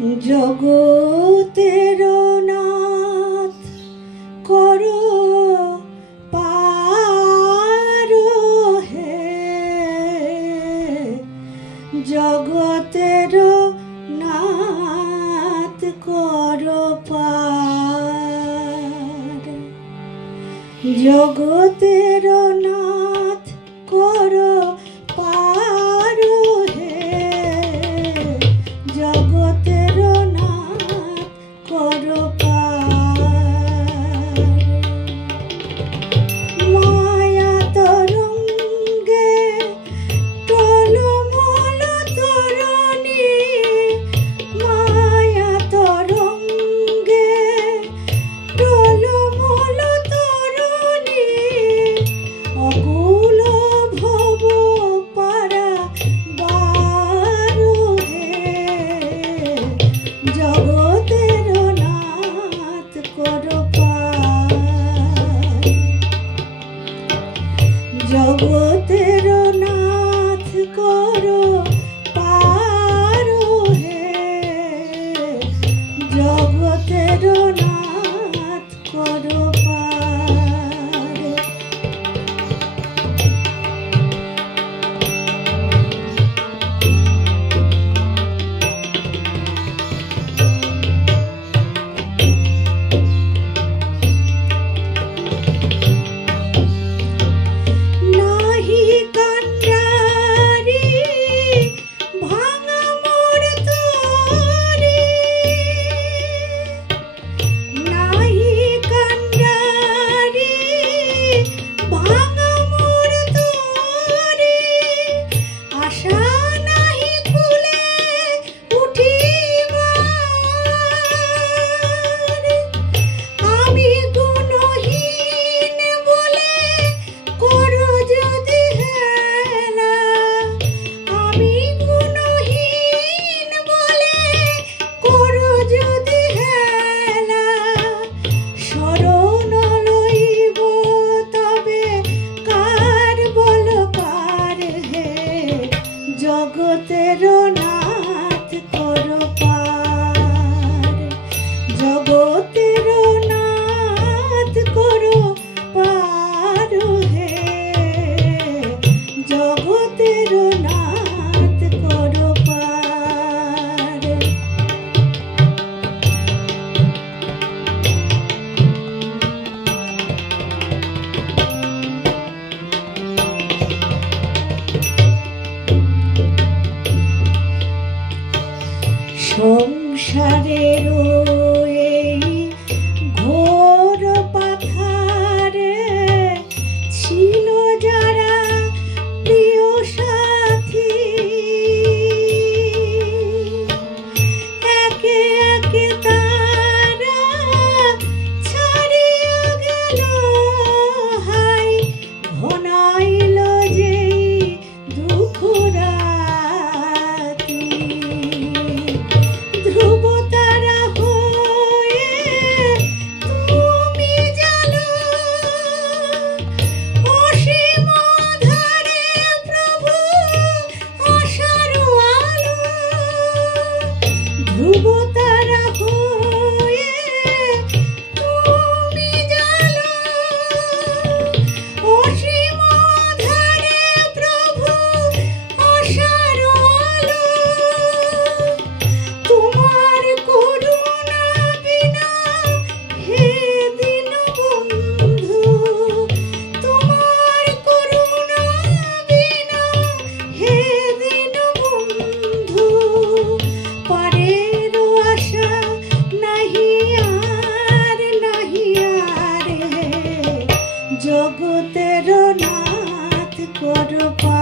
জগতের নাথ করো পারো হে। জগতের নাথ করো পার। জগতের না জগতের নাথ করপা